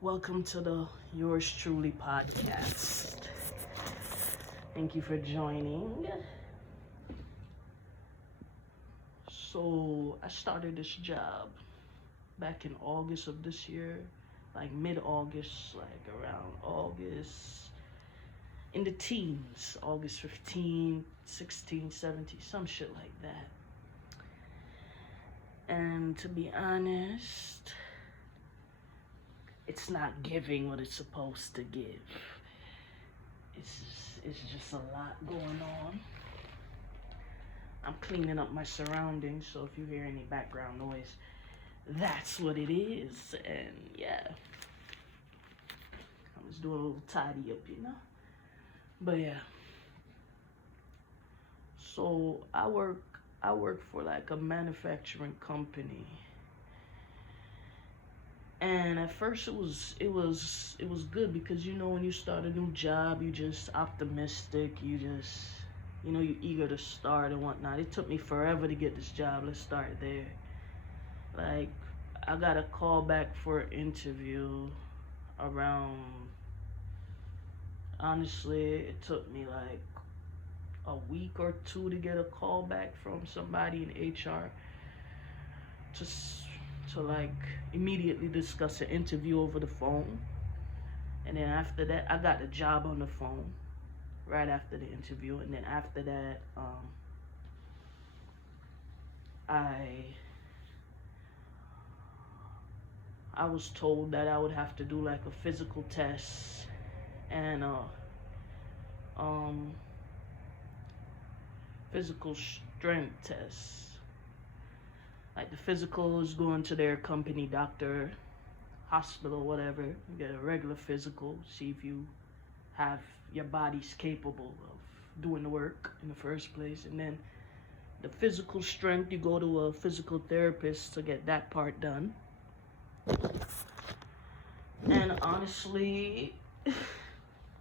Welcome to the Yours Truly podcast. Thank you for joining. So, I started this job back in August of this year, like mid-August, like around August, in the teens, August 15, 16, 17, some shit like that. And to be honest, it's not giving what it's supposed to give. It's just a lot going on. I'm cleaning up my surroundings, so if you hear any background noise, that's what it is. And yeah, I was doing a little tidy up, But yeah, so I work for like a manufacturing company. And at first it was good because when you start a new job, you just optimistic, you're eager to start and whatnot. It took me forever to get this job. Let's start there. Like, I got a call back for an interview around, honestly, it took me like a week or two to get a call back from somebody in HR to like immediately discuss an interview over the phone. And then after that, I got the job on the phone right after the interview. And then after that, I was told that I would have to do like a physical test and physical strength test. Like, the physical is going to their company doctor, hospital, whatever. You get a regular physical, see if your body's capable of doing the work in the first place. And then the physical strength, you go to a physical therapist to get that part done. And honestly,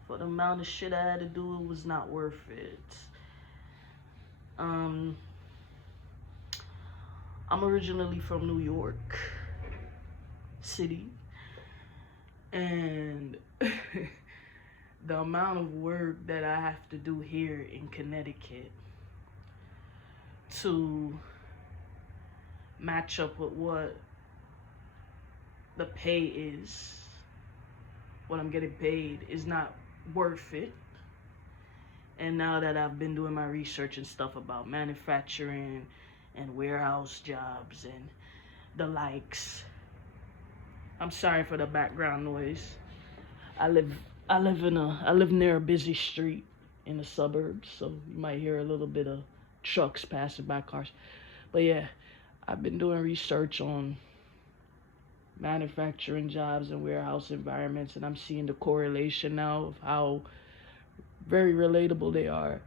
for the amount of shit I had to do, it was not worth it. I'm originally from New York City, and the amount of work that I have to do here in Connecticut to match up with what the pay is, what I'm getting paid, is not worth it. And now that I've been doing my research and stuff about manufacturing and warehouse jobs and the likes, I'm sorry for the background noise. I live near a busy street in the suburbs, so you might hear a little bit of trucks passing by, cars. But yeah, I've been doing research on manufacturing jobs and warehouse environments, and I'm seeing the correlation now of how very relatable they are.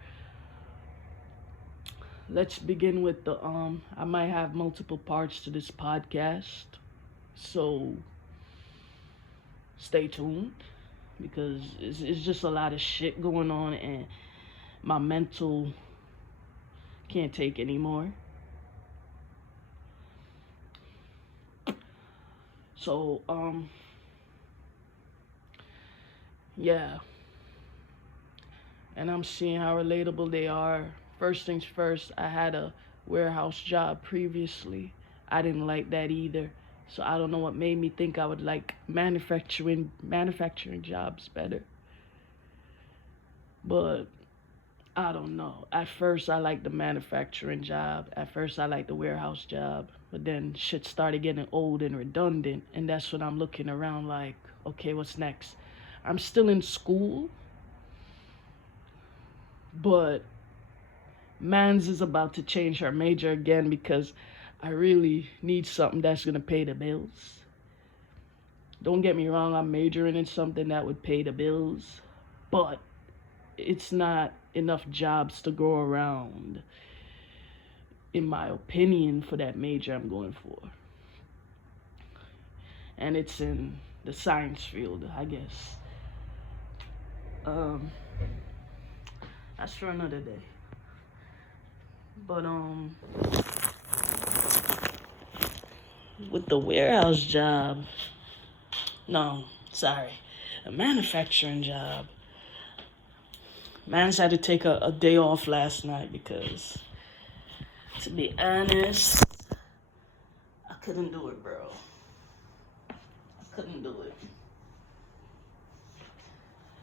Let's begin with I might have multiple parts to this podcast, so stay tuned, because it's just a lot of shit going on and my mental can't take anymore. So, yeah. And I'm seeing how relatable they are. First things first, I had a warehouse job previously. I didn't like that either. So I don't know what made me think I would like manufacturing jobs better. But I don't know. At first I liked the manufacturing job. At first I liked the warehouse job. But then shit started getting old and redundant. And that's when I'm looking around like, okay, what's next? I'm still in school. But Mans is about to change her major again because I really need something that's going to pay the bills. Don't get me wrong, I'm majoring in something that would pay the bills, but it's not enough jobs to go around, in my opinion, for that major I'm going for. And it's in the science field, I guess. That's for another day. But with the warehouse job, no, Sorry, a manufacturing job. Man's had to take a day off last night because, to be honest, I couldn't do it, bro. I couldn't do it.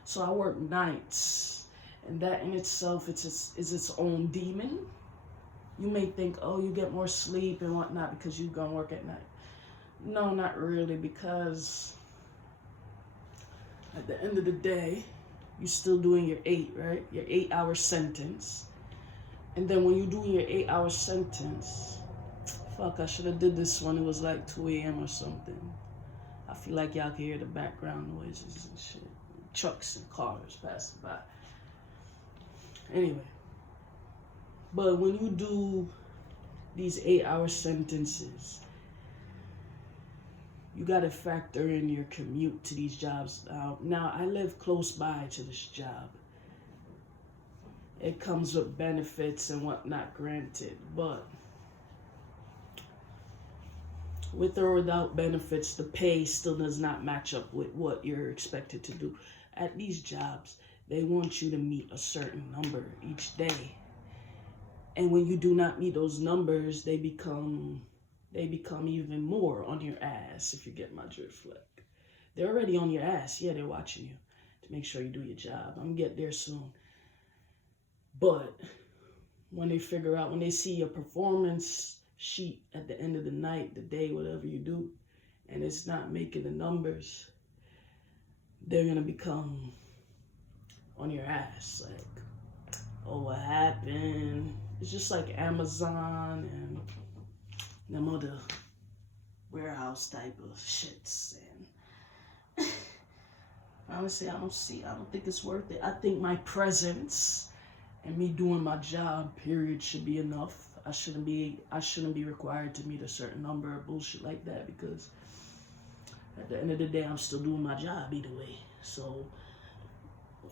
So I work nights, and that in itself is its own demon. You may think, oh, you get more sleep and whatnot because you gonna work at night. No, not really, because at the end of the day, you're still doing your 8, right? Your 8-hour sentence. And then when you're doing your 8-hour sentence, fuck, I should have did this when it was like 2 a.m. or something. I feel like y'all can hear the background noises and shit. Trucks and cars passing by. Anyway. But when you do these 8-hour sentences, you gotta factor in your commute to these jobs. Now, I live close by to this job. It comes with benefits and whatnot, granted, but with or without benefits, the pay still does not match up with what you're expected to do. At these jobs, they want you to meet a certain number each day. And when you do not meet those numbers, they become even more on your ass, if you get my drift. Like, they're already on your ass. Yeah, they're watching you to make sure you do your job. I'm gonna get there soon. But when they when they see your performance sheet at the end of the night, the day, whatever you do, and it's not making the numbers, they're gonna become on your ass. Like, oh, what happened? It's just like Amazon and them other warehouse type of shits. And honestly, I don't think it's worth it. I think my presence and me doing my job, period, should be enough. I shouldn't be required to meet a certain number of bullshit like that, because at the end of the day, I'm still doing my job either way. So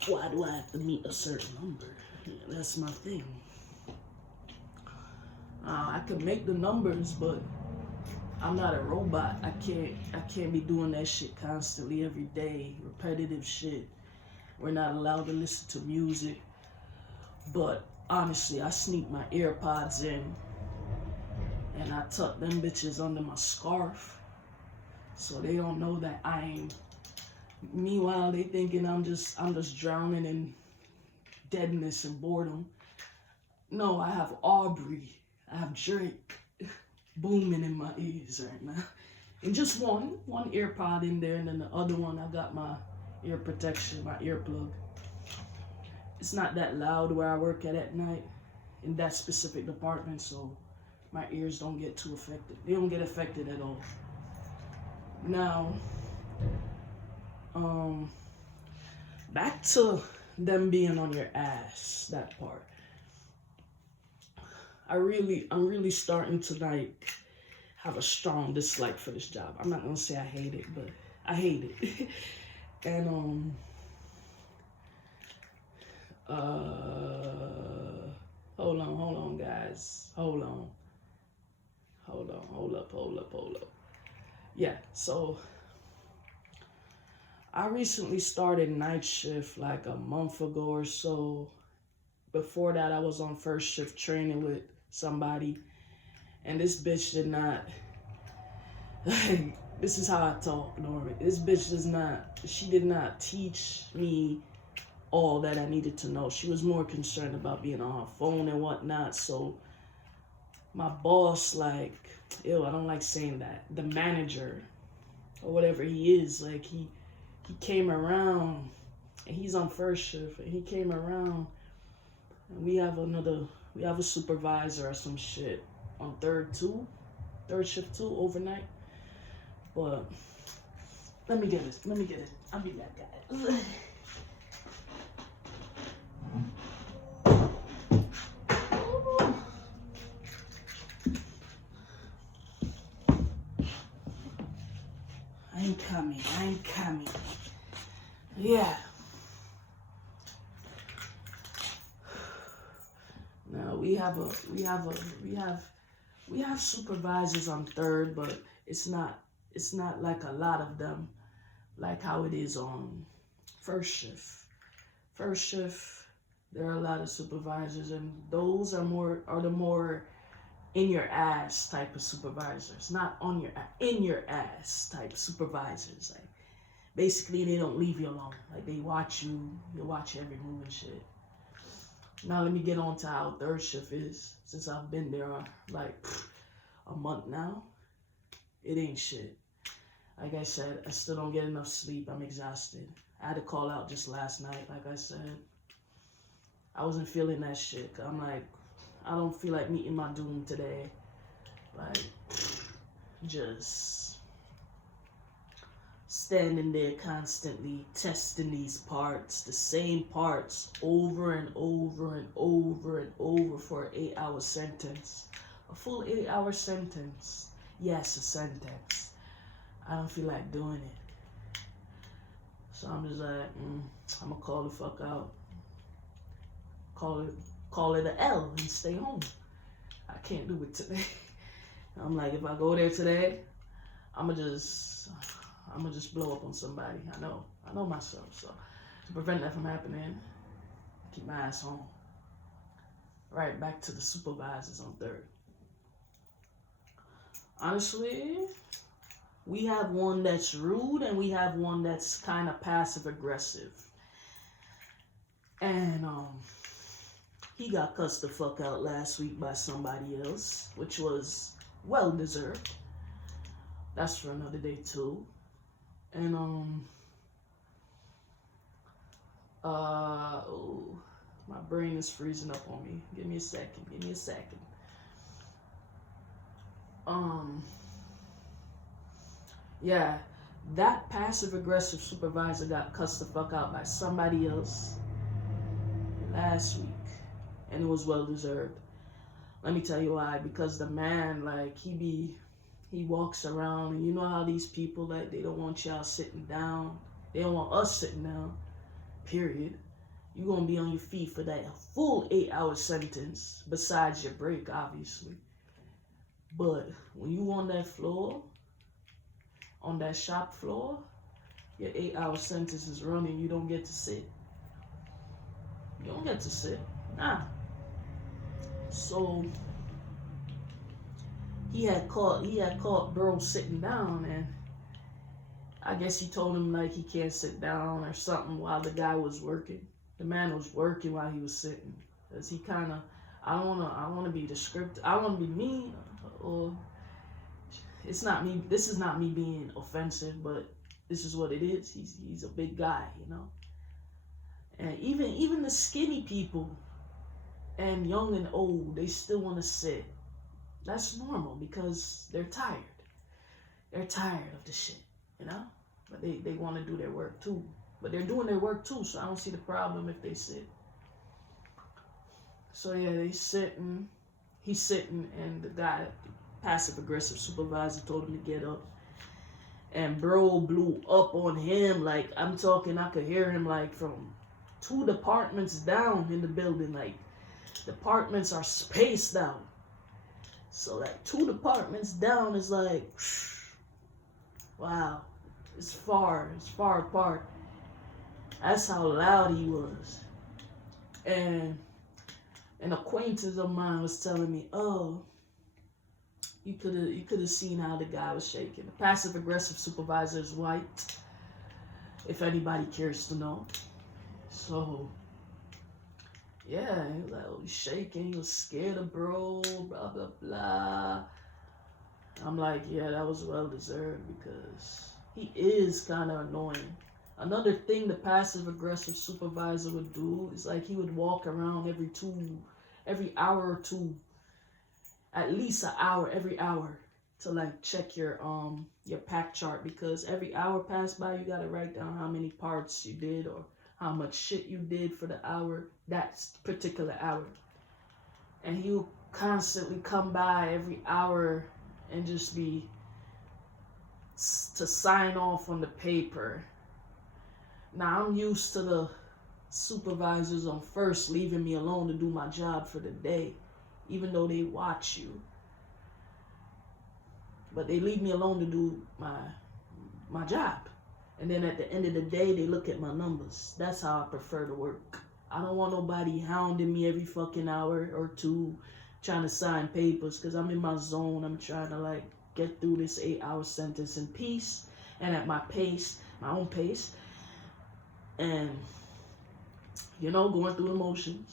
why do I have to meet a certain number? Yeah, that's my thing. I can make the numbers, but I'm not a robot. I can't be doing that shit constantly every day, repetitive shit. We're not allowed to listen to music. But honestly, I sneak my AirPods in and I tuck them bitches under my scarf so they don't know that I ain't. Meanwhile, they thinking I'm just drowning in deadness and boredom. No, I have Aubrey. I have Drake booming in my ears right now. And just one AirPod in there, and then the other one, I got my ear protection, my earplug. It's not that loud where I work at night in that specific department, so my ears don't get too affected. They don't get affected at all. Now, back to them being on your ass, that part. I'm really starting to like have a strong dislike for this job. I'm not gonna say I hate it, but I hate it. And hold on, guys. Hold up. Yeah, so I recently started night shift like a month ago or so. Before that, I was on first shift training with somebody, and this bitch did not, this is how I talk, Norman. This bitch did not teach me all that I needed to know. She was more concerned about being on her phone and whatnot. So my boss, like, ew, I don't like saying that, the manager or whatever he is, like, he came around, and he's on first shift, and he came around, and we have a supervisor or some shit on third shift too, overnight. But let me get it. I'll be that guy. I ain't coming. Yeah. Now we have supervisors on third, but it's not like a lot of them. like how it is on first shift. First shift, there are a lot of supervisors, and those are the more in your ass type of supervisors, not on your in your ass type supervisors. Like basically, they don't leave you alone. Like they watch you, watch every move and shit. Now let me get on to how third shift is. Since I've been there like a month now, it ain't shit. Like I said, I still don't get enough sleep. I'm exhausted. I had to call out just last night. Like I said, I wasn't feeling that shit. I'm like, I don't feel like meeting my doom today. Like, just standing there constantly testing these parts, the same parts over and over and over and over for an 8-hour sentence. A full 8-hour sentence. Yes, a sentence. I don't feel like doing it. So I'm just like, I'm gonna call the fuck out. Call it an L and stay home. I can't do it today. I'm like, if I go there today, I'ma just blow up on somebody. I know myself. So to prevent that from happening, keep my ass home. Right, back to the supervisors on third. Honestly, we have one that's rude and we have one that's kind of passive aggressive. And he got cussed the fuck out last week by somebody else, which was well deserved. That's for another day too. And oh, my brain is freezing up on me. Give me a second. Yeah, that passive aggressive supervisor got cussed the fuck out by somebody else last week, and it was well deserved. Let me tell you why. Because the man, like, he walks around, and you know how these people, like, they don't want y'all sitting down. They don't want us sitting down, period. You're going to be on your feet for that full 8-hour sentence, besides your break, obviously. But when you on that floor, on that shop floor, your 8-hour sentence is running. You don't get to sit. You don't get to sit. Nah. So he had caught bro sitting down, and I guess he told him like he can't sit down or something while the guy was working. The man was working while he was sitting. Cause he kind of, I don't wanna be descriptive. I don't wanna be mean, or it's not me. This is not me being offensive, but this is what it is. He's a big guy, you know. And even the skinny people, and young and old, they still want to sit. That's normal because they're tired. They're tired of the shit, you know? But they want to do their work too. But they're doing their work too, so I don't see the problem if they sit. So yeah, he's sitting, and the guy, passive aggressive supervisor, told him to get up. And bro blew up on him. Like, I'm talking, I could hear him like from 2 departments down in the building. Like, departments are spaced out. So like 2 departments down is like, wow, it's far apart. That's how loud he was. And an acquaintance of mine was telling me, oh, you could have seen how the guy was shaking. The passive aggressive supervisor is white, if anybody cares to know. So yeah, he was like, oh, he's shaking, he was scared of bro, blah blah blah. I'm like, yeah, that was well deserved because he is kind of annoying. Another thing the passive aggressive supervisor would do is like he would walk around every hour or two, at least an hour every hour, to like check your pack chart, because every hour passed by you gotta write down how many parts you did or how much shit you did for the hour, that particular hour. And he will constantly come by every hour and just be to sign off on the paper. Now I'm used to the supervisors on first leaving me alone to do my job for the day, even though they watch you. But they leave me alone to do my job. And then at the end of the day, they look at my numbers. That's how I prefer to work. I don't want nobody hounding me every fucking hour or two trying to sign papers, because I'm in my zone. I'm trying to like get through this 8-hour sentence in peace and at my pace, my own pace. And, you know, going through emotions.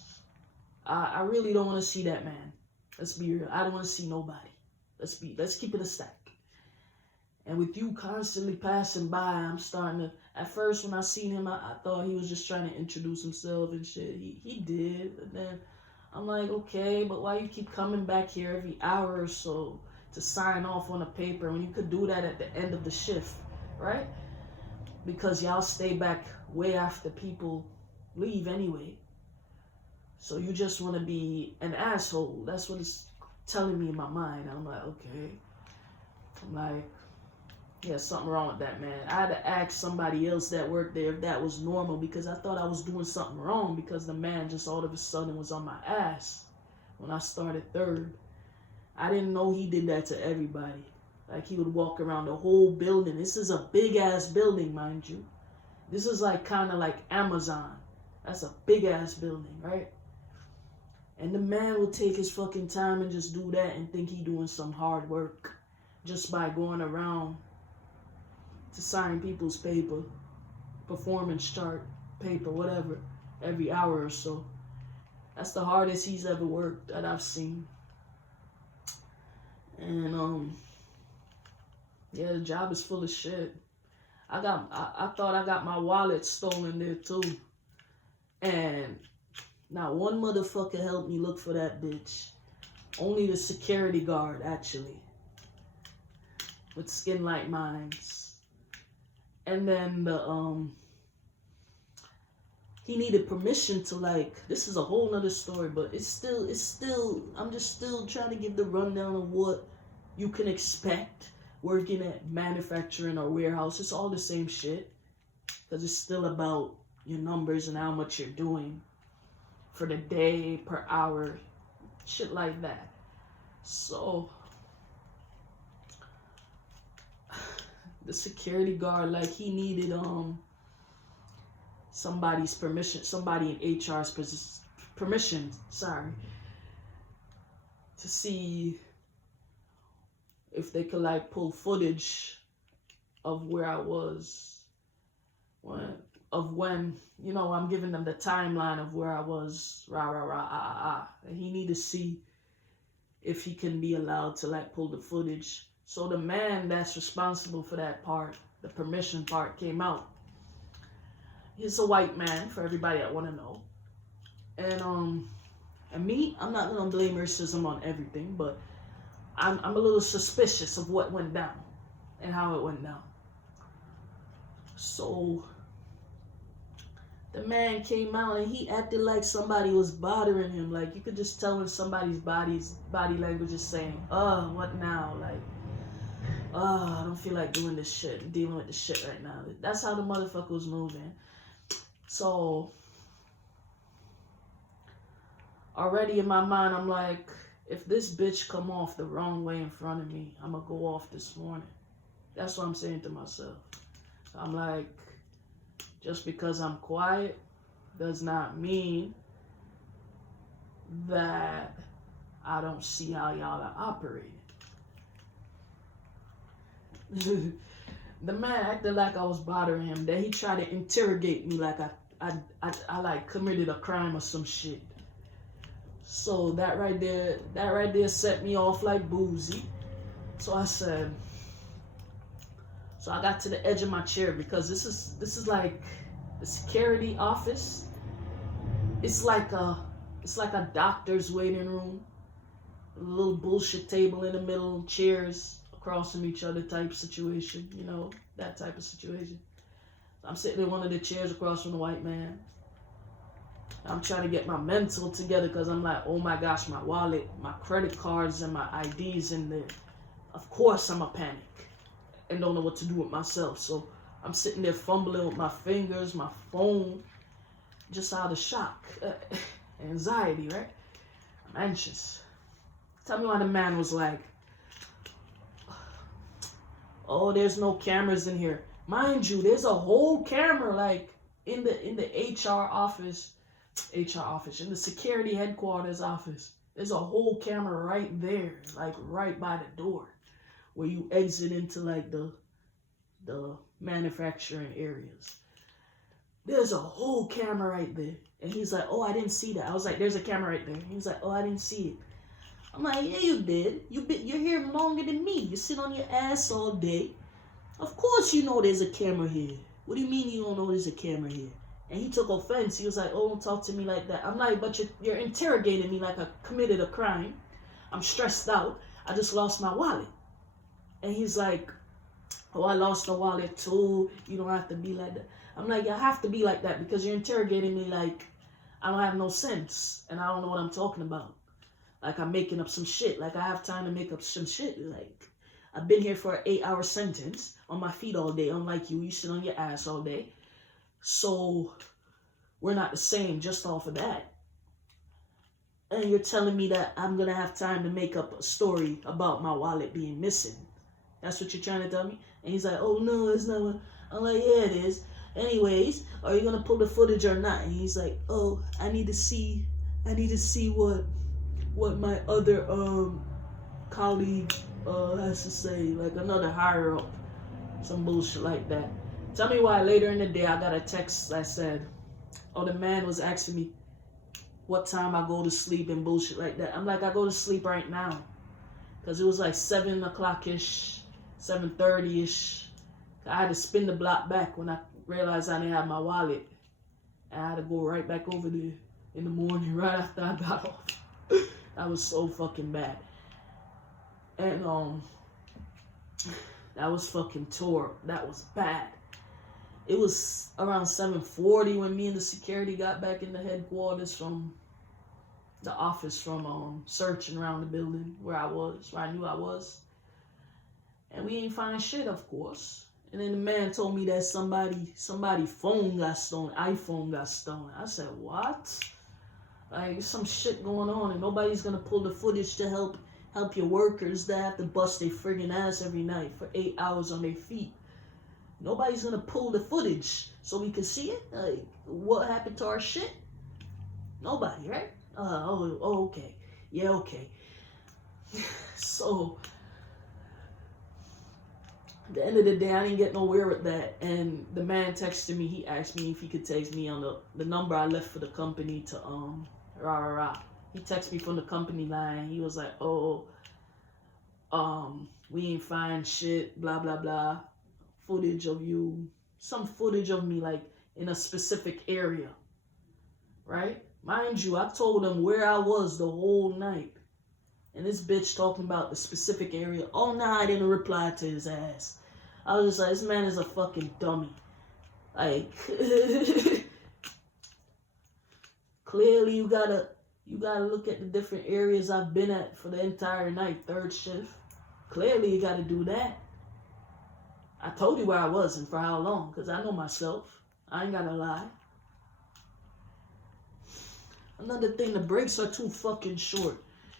I really don't want to see that man. Let's be real. I don't want to see nobody. Let's keep it a stack. And with you constantly passing by, I'm starting to, at first when I seen him, I thought he was just trying to introduce himself and shit. He did. And then I'm like, okay, but why you keep coming back here every hour or so to sign off on a paper when you could do that at the end of the shift, right? Because y'all stay back way after people leave anyway. So you just want to be an asshole. That's what it's telling me in my mind. I'm like, okay. I'm like, yeah, something wrong with that, man. I had to ask somebody else that worked there if that was normal, because I thought I was doing something wrong, because the man just all of a sudden was on my ass when I started third. I didn't know he did that to everybody. Like, he would walk around the whole building. This is a big-ass building, mind you. This is like kind of like Amazon. That's a big-ass building, right? And the man would take his fucking time and just do that and think he doing some hard work just by going around to sign people's paper, performance chart, paper, whatever, every hour or so. That's the hardest he's ever worked that I've seen. And yeah, the job is full of shit. I thought I got my wallet stolen there too. And not one motherfucker helped me look for that bitch. Only the security guard, actually. With skin like mines. And then he needed permission to, like, this is a whole nother story, but I'm just still trying to give the rundown of what you can expect working at manufacturing or warehouse. It's all the same shit, because it's still about your numbers and how much you're doing for the day, per hour, shit like that. So the security guard, like, he needed somebody's permission, somebody in HR's permission, to see if they could, like, pull footage of where I was when, you know, I'm giving them the timeline of where I was, and he need to see if he can be allowed to, like, pull the footage. So the man that's responsible for that part, the permission part, came out. He's a white man, for everybody that want to know. And me, I'm not gonna blame racism on everything, but I'm a little suspicious of what went down and how it went down. So the man came out and he acted like somebody was bothering him. Like, you could just tell when somebody's body language is saying, what now? Like, I don't feel like doing this shit and dealing with this shit right now. That's how the motherfucker was moving. So already in my mind, I'm like, if this bitch come off the wrong way in front of me, I'm gonna go off this morning. That's what I'm saying to myself. I'm like, just because I'm quiet does not mean that I don't see how y'all are operating. The man acted like I was bothering him. Then he tried to interrogate me like I like committed a crime or some shit. So that right there set me off like boozy. So I said, so I got to the edge of my chair, because this is like the security office. It's like a doctor's waiting room. A little bullshit table in the middle, chairs across from each other type situation, you know, that type of situation. I'm sitting in one of the chairs across from the white man. I'm trying to get my mental together, because I'm like, oh my gosh, my wallet, my credit cards, and my IDs in there. Of course I'm a panic and don't know what to do with myself. So I'm sitting there fumbling with my fingers, my phone, just out of shock. Anxiety, right? I'm anxious. Tell me why the man was like, oh, there's no cameras in here. mind you, there's a whole camera like in the HR office, in the security headquarters office. There's a whole camera right there, like right by the door, where you exit into like the manufacturing areas. There's a whole camera right there. And he's like, oh, I didn't see that. I was like, there's a camera right there. He's like, oh, I didn't see it. I'm like, yeah, you did. You're here longer than me. You sit on your ass all day. Of course you know there's a camera here. What do you mean you don't know there's a camera here? And he took offense. He was like, oh, don't talk to me like that. I'm like, but you're interrogating me like I committed a crime. I'm stressed out. I just lost my wallet. And he's like, oh, I lost the wallet too. You don't have to be like that. I'm like, I have to be like that because you're interrogating me like I don't have no sense and I don't know what I'm talking about. Like I'm making up some shit. Like I have time to make up some shit. Like I've been here for an 8-hour sentence on my feet all day. Unlike you sit on your ass all day. So we're not the same just off of that. And you're telling me that I'm going to have time to make up a story about my wallet being missing. That's what you're trying to tell me? And he's like, oh no, it's not what. I'm like, yeah, it is. Anyways, are you going to pull the footage or not? And he's like, oh, I need to see what my other colleague has to say, like another higher up, some bullshit like that. Tell me why later in the day I got a text that said, oh, the man was asking me what time I go to sleep and bullshit like that. I'm like, I go to sleep right now. Because it was like 7 o'clock-ish, 7:30-ish. I had to spin the block back when I realized I didn't have my wallet. And I had to go right back over there in the morning right after I got off. That was so fucking bad. And that was fucking tore. That was bad. It was around 7:40 when me and the security got back in the headquarters from the office from searching around the building where I knew I was. And we ain't find shit, of course. And then the man told me that somebody phone got stolen, iPhone got stolen. I said, what? Like, there's some shit going on and nobody's gonna pull the footage to help your workers that have to bust their friggin' ass every night for 8 hours on their feet. Nobody's gonna pull the footage so we can see it. Like, what happened to our shit? Nobody, right? Okay. Yeah, okay. So, at the end of the day, I didn't get nowhere with that. And the man texted me. He asked me if he could text me on the number I left for the company to, He texted me from the company line. He was like, oh, we ain't find shit, blah, blah, blah. Footage of you. Some footage of me, like, in a specific area. Right? Mind you, I told him where I was the whole night. And this bitch talking about the specific area. Oh, nah, I didn't reply to his ass. I was just like, this man is a fucking dummy. Like, clearly you gotta look at the different areas I've been at for the entire night, third shift. Clearly you gotta do that. I told you where I was and for how long, because I know myself. I ain't gotta lie. Another thing, the breaks are too fucking short.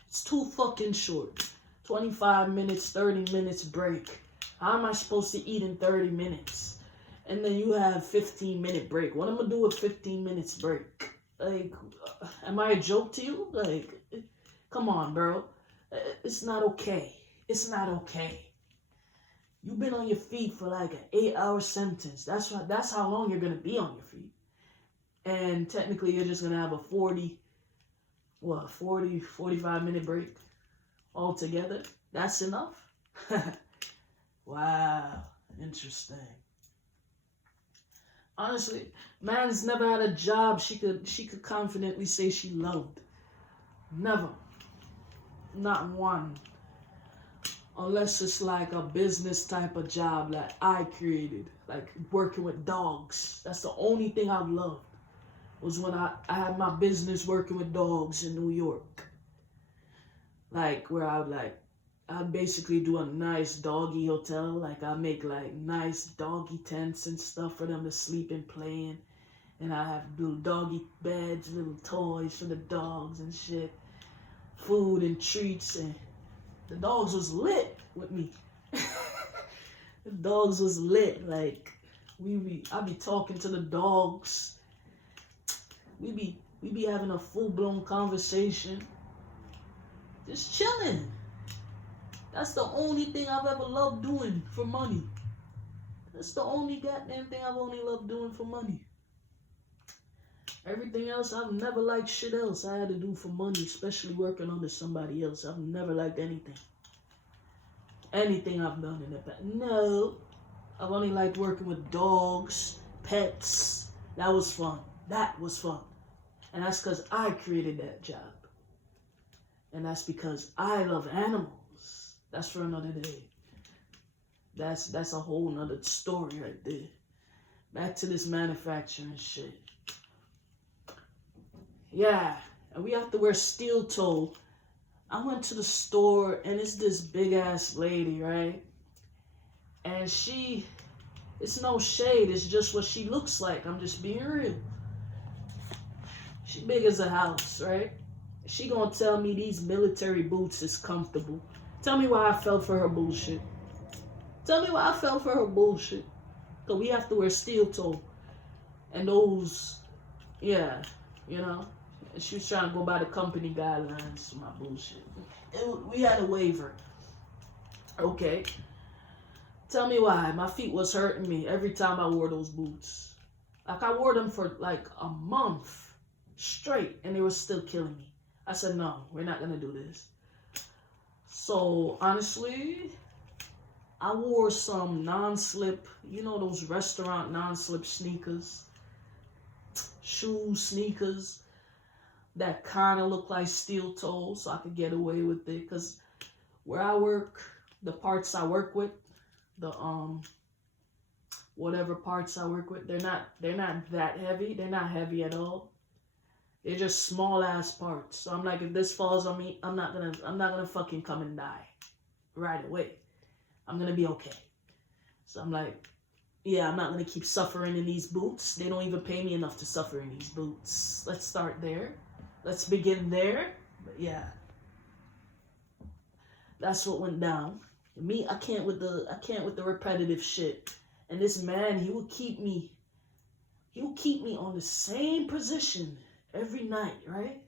It's too fucking short. 25 minutes, 30 minutes break. How am I supposed to eat in 30 minutes? And then you have 15-minute break. What am I gonna do with 15 minutes break? Like, am I a joke to you? Like, come on, bro. It's not okay. It's not okay. You've been on your feet for like an 8-hour sentence. That's how long you're gonna be on your feet. And technically you're just gonna have a 45-minute break altogether. That's enough? Wow, interesting. Honestly, man's never had a job she could confidently say she loved. Never. Not one. Unless it's like a business type of job that I created. Like working with dogs. That's the only thing I've loved. Was when I had my business working with dogs in New York. Like where I'd basically do a nice doggy hotel. Like I make like nice doggy tents and stuff for them to sleep and play in. And I have little doggy beds, little toys for the dogs and shit. Food and treats, and the dogs was lit with me. The dogs was lit. Like, I be talking to the dogs. We be having a full-blown conversation. Just chilling. That's the only thing I've ever loved doing for money. That's the only goddamn thing I've only loved doing for money. Everything else, I've never liked shit else I had to do for money, especially working under somebody else. I've never liked anything. Anything I've done in the past. No. I've only liked working with dogs, pets. That was fun. That was fun. And that's because I created that job. And that's because I love animals. That's for another day. That's a whole nother story right there. Back to this manufacturing shit. Yeah, and we have to wear steel toe. I went to the store and it's this big ass lady, right? And it's no shade, it's just what she looks like. I'm just being real. She big as a house, right? She gonna tell me these military boots is comfortable. Tell me why I fell for her bullshit. Tell me why I fell for her bullshit. So we have to wear steel toe. And those, yeah, you know. And she was trying to go by the company guidelines. My bullshit. We had a waiver. Okay. Tell me why. My feet was hurting me every time I wore those boots. Like I wore them for like a month straight and they were still killing me. I said, no, we're not going to do this. So honestly, I wore some non-slip, you know, those restaurant non-slip sneakers, shoes, sneakers that kind of look like steel toes, so I could get away with it. Because where I work, the parts I work with, the whatever parts I work with, they're not that heavy. They're not heavy at all. They're just small ass parts. So I'm like, if this falls on me, I'm not gonna fucking come and die right away. I'm gonna be okay. So I'm like, yeah, I'm not gonna keep suffering in these boots. They don't even pay me enough to suffer in these boots. Let's start there. Let's begin there. But yeah, that's what went down. Me, I can't with the repetitive shit. And this man, he will keep me on the same position every night, right?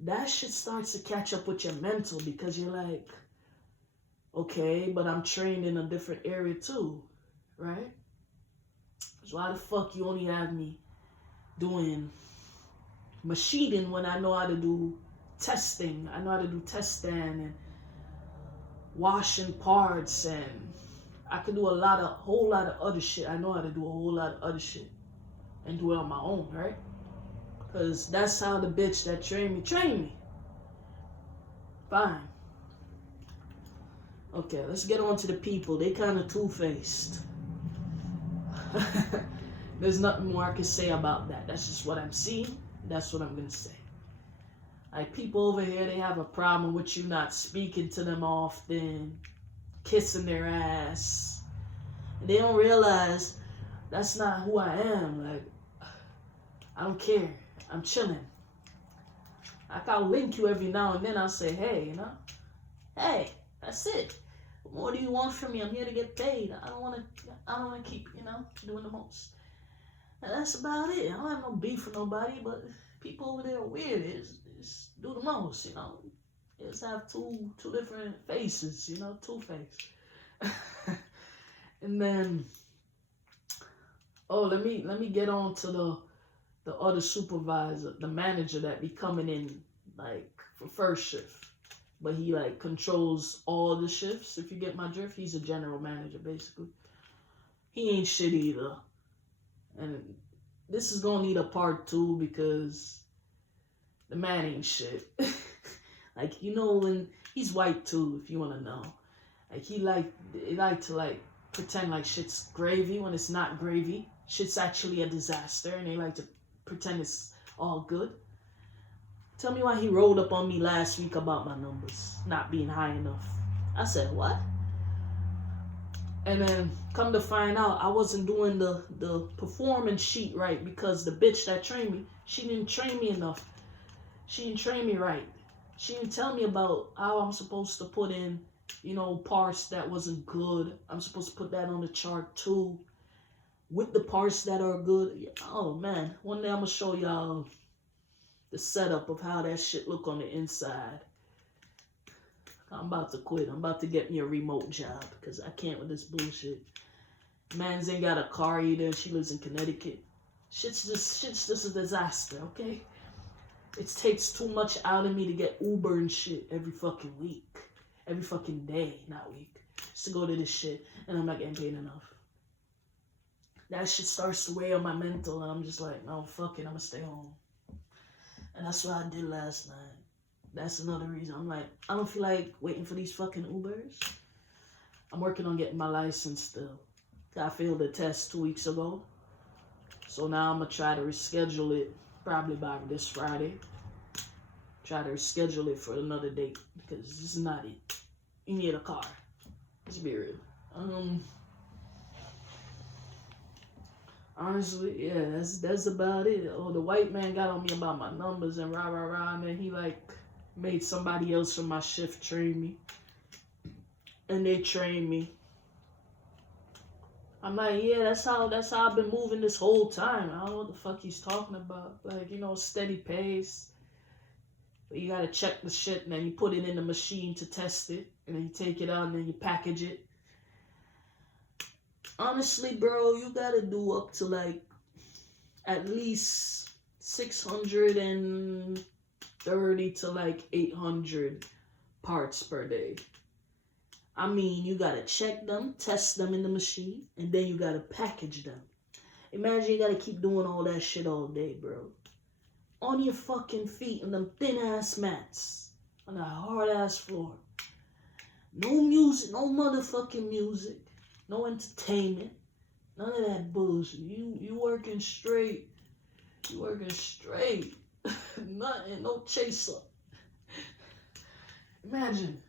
That shit starts to catch up with your mental because you're like, okay, but I'm trained in a different area too, right? So why the fuck you only have me doing machining when I know how to do testing? I know how to do testing and washing parts, and I could do a whole lot of other shit. I know how to do a whole lot of other shit and do it on my own, right? Because that's how the bitch that trained me. Fine. Okay, let's get on to the people. They kind of two-faced. There's nothing more I can say about that. That's just what I'm seeing. That's what I'm going to say. Like, people over here, they have a problem with you not speaking to them often, kissing their ass. And they don't realize that's not who I am. Like, I don't care. I'm chilling. Like, I'll link you every now and then. I'll say, hey, you know, hey, that's it. What more do you want from me? I'm here to get paid. I don't want to keep, you know, doing the most. And that's about it. I don't have no beef with nobody, but people over there are weird. It's do the most, you know. Just have two different faces, you know, two-faced. And then, let me get on to the other supervisor, the manager that be coming in like for first shift, but he like controls all the shifts. If you get my drift, he's a general manager basically. He ain't shit either, and this is gonna need a part 2 because the man ain't shit. Like, you know, when he's white too, if you wanna know. Like, he like to like pretend like shit's gravy when it's not gravy. Shit's actually a disaster, and they like to pretend it's all good. Tell me why he rolled up on me last week about my numbers not being high enough. I said, what? And then come to find out, I wasn't doing the performance sheet right because the bitch that trained me, she didn't train me enough. She didn't train me right. She didn't tell me about how I'm supposed to put in, you know, parts that wasn't good. I'm supposed to put that on the chart too. with the parts that are good. Oh man, one day I'm gonna show y'all the setup of how that shit look on the inside. I'm about to quit. I'm about to get me a remote job because I can't with this bullshit. Man's ain't got a car either. She lives in Connecticut. Shit's just a disaster, okay? It takes too much out of me to get Uber and shit every fucking week. Every fucking day, not week. Just to go to this shit, and I'm not getting paid enough. That shit starts to weigh on my mental, and I'm just like, no, fuck it, I'm gonna stay home. And that's what I did last night. That's another reason. I'm like, I don't feel like waiting for these fucking Ubers. I'm working on getting my license still. I failed the test 2 weeks ago. So now I'm gonna try to reschedule it probably by this Friday. Try to reschedule it for another date because this is not it. You need a car. Let's be real. Honestly, yeah, that's about it. Oh, the white man got on me about my numbers and rah, and then he like made somebody else from my shift train me. And they trained me. I'm like, yeah, that's how I've been moving this whole time. I don't know what the fuck he's talking about. Like, steady pace. But you gotta check the shit and then you put it in the machine to test it. And then you take it out and then you package it. Honestly, bro, you gotta do up to like at least 630 to like 800 parts per day. I mean, you gotta check them, test them in the machine, and then you gotta package them. Imagine you gotta keep doing all that shit all day, bro. On your fucking feet, on them thin-ass mats, on that hard-ass floor. No music, no motherfucking music, no entertainment, none of that bullshit. You working straight. You working straight. Nothing, no chaser. Imagine.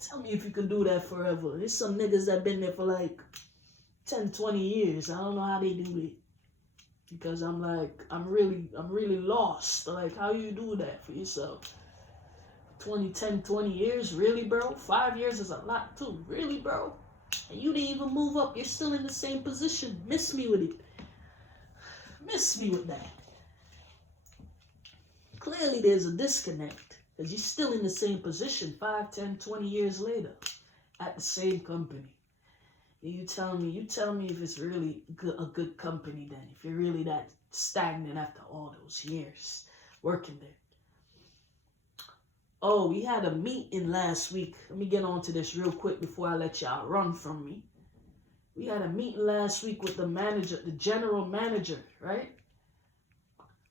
Tell me if you can do that forever. There's some niggas that been there for like 10, 20 years. I don't know how they do it. Because I'm really lost. Like, how you do that for yourself? 20 years? Really, bro? 5 years is a lot too. Really, bro? And you didn't even move up. You're still in the same position. Miss me with it. Miss me with that. Clearly there's a disconnect. Because you're still in the same position 5, 10, 20 years later at the same company. You tell me if it's really a good company then, if you're really that stagnant after all those years working there. Oh, we had a meeting last week. Let me get on to this real quick before I let y'all run from me. We had a meeting last week with the manager, the general manager, right?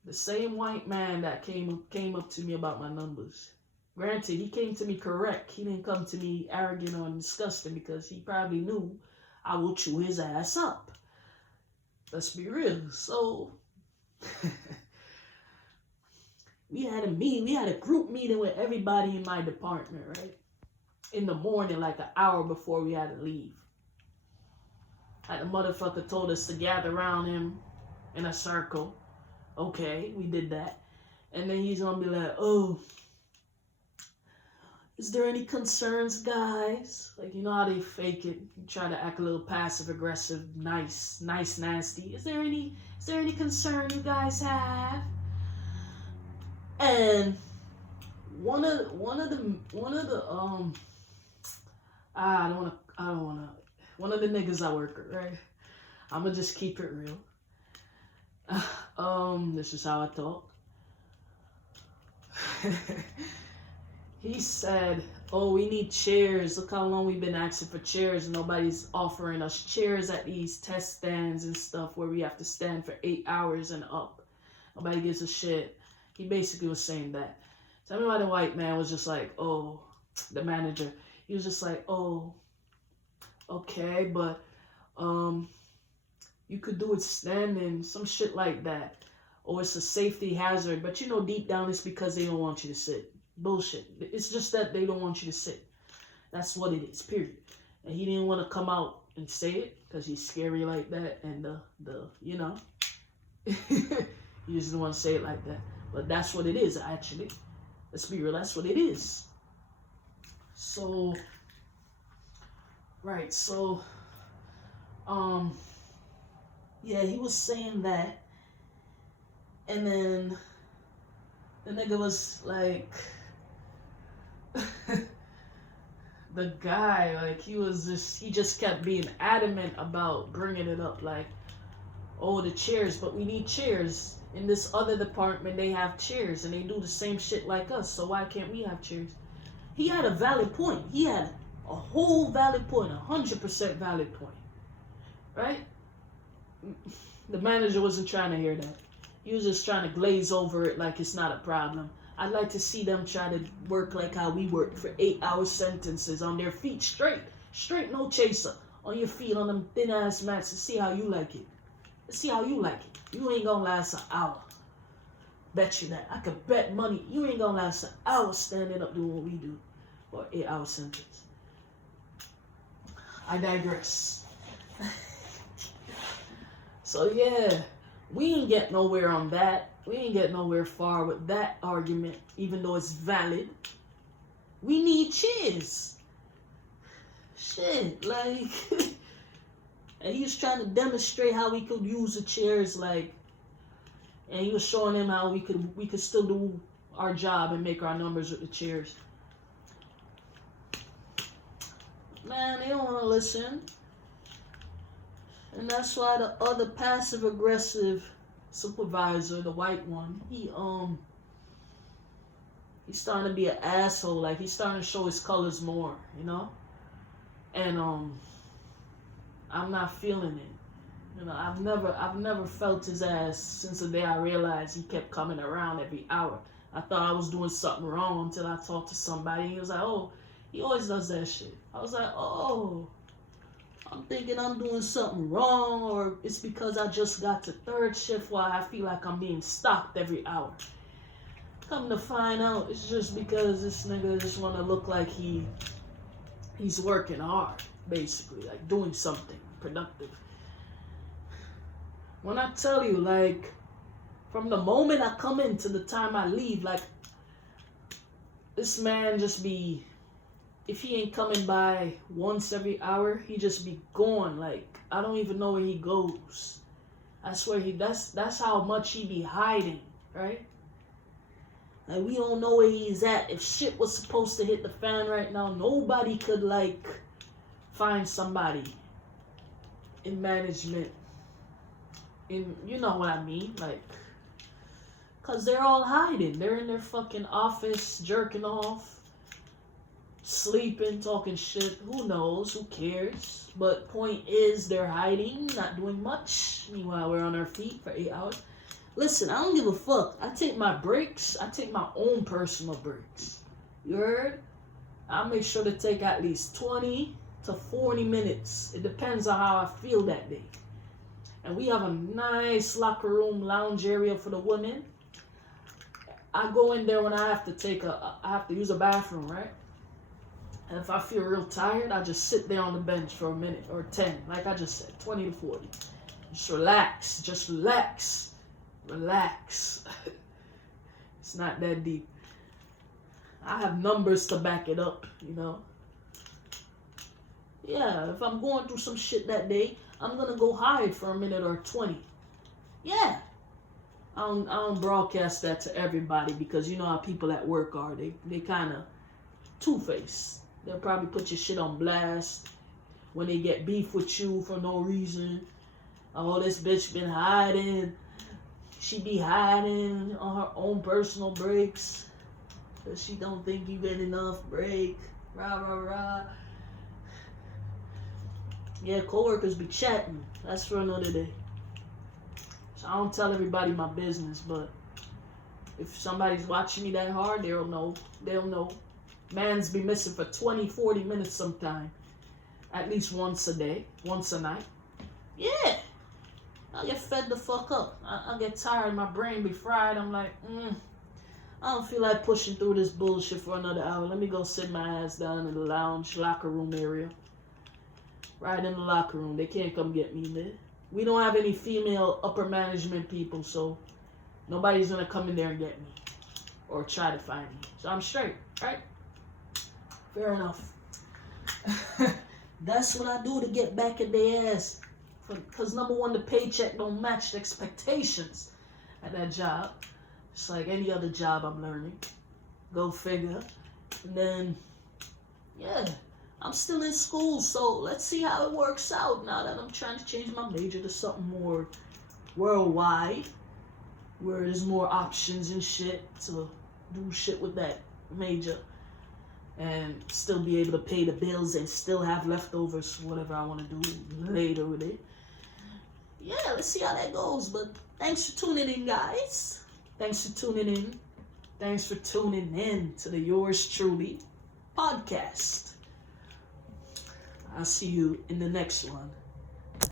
The same white man that came up to me about my numbers. Granted, he came to me correct. He didn't come to me arrogant or disgusting because he probably knew I will chew his ass up. Let's be real. So, we had a meeting. We had a group meeting with everybody in my department, right? In the morning, like an hour before we had to leave. And the motherfucker told us to gather around him in a circle. Okay, we did that. And then he's gonna be like, oh, is there any concerns, guys? Like, you know how they fake it? You try to act a little passive aggressive, nice, nasty. Is there any concern you guys have? And one of the one of the niggas I work with, right? I'ma just keep it real. This is how I talk. He said, oh, we need chairs. Look how long we've been asking for chairs. Nobody's offering us chairs at these test stands and stuff where we have to stand for 8 hours and up. Nobody gives a shit. He basically was saying that. Tell me why the white man was just like, oh, the manager. He was just like, oh, okay, but, you could do it standing, some shit like that. Or it's a safety hazard. But you know deep down it's because they don't want you to sit. Bullshit. It's just that they don't want you to sit. That's what it is, period. And he didn't want to come out and say it because he's scary like that. And you know. He just didn't want to say it like that. But that's what it is, actually. Let's be real, that's what it is. So, right, so, Yeah, he was saying that. And then the nigga was like, the guy, like, he just kept being adamant about bringing it up. Like, oh, the chairs, but we need chairs. In this other department, they have chairs and they do the same shit like us. So why can't we have chairs? He had a valid point. He had a whole valid point, 100% valid point. Right? The manager wasn't trying to hear that. He was just trying to glaze over it like it's not a problem. I'd like to see them try to work like how we work for 8-hour sentences on their feet straight. Straight, no chaser. On your feet on them thin ass mats to see how you like it. Let's see how you like it. You ain't gonna last an hour. Bet you that. I could bet money. You ain't gonna last an hour standing up doing what we do for an 8-hour sentence. I digress. So yeah, we ain't get nowhere on that. We ain't get nowhere far with that argument, even though it's valid. We need chairs. Shit, like, and he was trying to demonstrate how we could use the chairs, like, and he was showing him how we could still do our job and make our numbers with the chairs. Man, they don't want to listen. And that's why the other passive aggressive supervisor, the white one, he's starting to be an asshole. Like, he's starting to show his colors more, you know? And I'm not feeling it. You know, I've never felt his ass since the day I realized he kept coming around every hour. I thought I was doing something wrong until I talked to somebody and he was like, oh, he always does that shit. I was like, oh, I'm thinking I'm doing something wrong, or it's because I just got to third shift while I feel like I'm being stopped every hour. Come to find out, it's just because this nigga just want to look like he's working hard, basically, like doing something productive. When I tell you, like, from the moment I come in to the time I leave, like, this man just be, if he ain't coming by once every hour, he just be gone. Like, I don't even know where he goes. I swear that's how much he be hiding, right? Like, we don't know where he's at. If shit was supposed to hit the fan right now, nobody could, like, find somebody in management. You know what I mean? Like, cause they're all hiding. They're in their fucking office jerking off, sleeping, talking shit. Who knows? Who cares? But point is, they're hiding, not doing much. Meanwhile, we're on our feet for 8 hours. Listen, I don't give a fuck. I take my breaks. I take my own personal breaks. You heard? I make sure to take at least 20 to 40 minutes. It depends on how I feel that day. And we have a nice locker room lounge area for the women. I go in there when I have to use a bathroom, right? And if I feel real tired, I just sit there on the bench for a minute or 10, like I just said, 20 to 40. Just relax. Relax. It's not that deep. I have numbers to back it up, you know? Yeah, if I'm going through some shit that day, I'm gonna go hide for a minute or 20. Yeah. I don't broadcast that to everybody because you know how people at work are. They kind of two-faced. They'll probably put your shit on blast when they get beef with you for no reason. Oh, this bitch been hiding. She be hiding on her own personal breaks because she don't think you get enough break. Rah, rah, rah. Yeah, coworkers be chatting. That's for another day. So I don't tell everybody my business, but if somebody's watching me that hard, they'll know. They'll know. Mans be missing for 20, 40 minutes sometime. At least once a day. Once a night. Yeah. I get fed the fuck up. I get tired. My brain be fried. I'm like, I don't feel like pushing through this bullshit for another hour. Let me go sit my ass down in the lounge, locker room area. Right in the locker room. They can't come get me, man. We don't have any female upper management people, so nobody's gonna come in there and get me. Or try to find me. So I'm straight, right? Fair enough. That's what I do to get back at their ass. Because number one, the paycheck don't match the expectations at that job. It's like any other job I'm learning. Go figure. And then, yeah, I'm still in school, so let's see how it works out now that I'm trying to change my major to something more worldwide, where there's more options and shit to do shit with that major and still be able to pay the bills and still have leftovers for whatever I want to do later with it. Yeah, let's see how that goes. But thanks for tuning in, guys. Thanks for tuning in. Thanks for tuning in to the Yours Truly podcast. I'll see you in the next one.